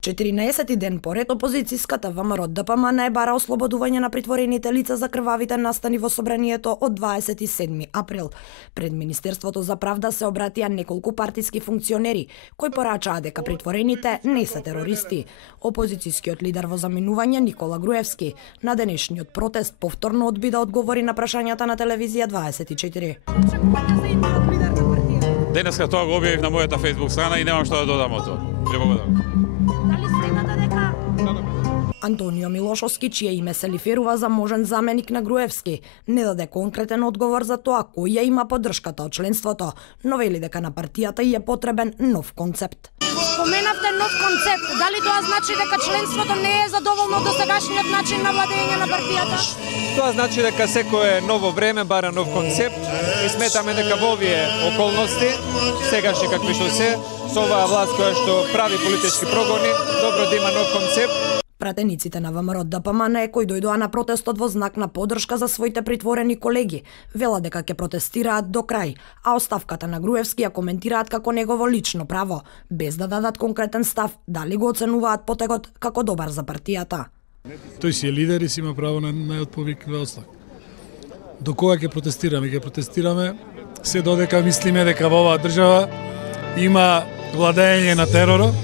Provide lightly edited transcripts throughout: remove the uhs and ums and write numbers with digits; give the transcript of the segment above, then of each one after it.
14 ден поред опозицијската ВМРО ДПМН бара ослободување на притворените лица за крвавите настани во собранието од 27 април. Пред Министерството за правда се обратија неколку партиски функционери кои порачаа дека притворените не се терористи. Опозицијскиот лидер во заминување Никола Груевски на денешниот протест повторно одби да одговори на прашањата на телевизија 24. Денеска тоа го објавив на мојата Facebook страна и немам што да додам од тоа. Антонио Милошовски, чие име се лиферува за можен заменик на Груевски, не даде конкретен одговор за тоа кој ја има поддршката од членството, но вели дека на партијата ја е потребен нов концепт. Споменавте нов концепт. Дали тоа значи дека членството не е задоволно до сегашниот начин на владење на партијата? Тоа значи дека секое ново време бара нов концепт и сметаме дека во овие околности, сегашни какви што се, со оваа власт која што прави политички прогони, добро да има нов концепт. Пратениците на ВМРО ДПМН кои дојдоа на протестот во знак на поддршка за своите притворени колеги, велат дека ќе протестираат до крај, а оставката на Груевски ја коментираат како негово лично право, без да дадат конкретен став дали го оценуваат потегот како добар за партијата. Тој си е лидер и си има право на отповикнува оставка. До кога ќе протестираме? Ќе протестираме се додека мислиме дека во оваа држава има владење на теророт,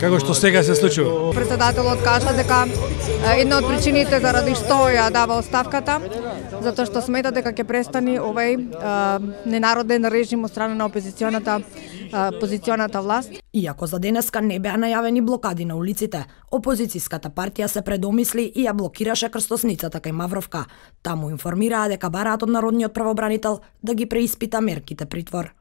како што сега се случува. Председателот кажа дека една од причините заради што ја дава оставката, затоа што смета дека ќе престани овој ненароден режим од страна на опозиционата власт. Иако за денеска не беа најавени блокади на улиците, опозицијската партија се предомисли и ја блокираше крстосницата кај Мавровка. Таму информираа дека бараат од народниот правобранител да ги преиспита мерките притвор.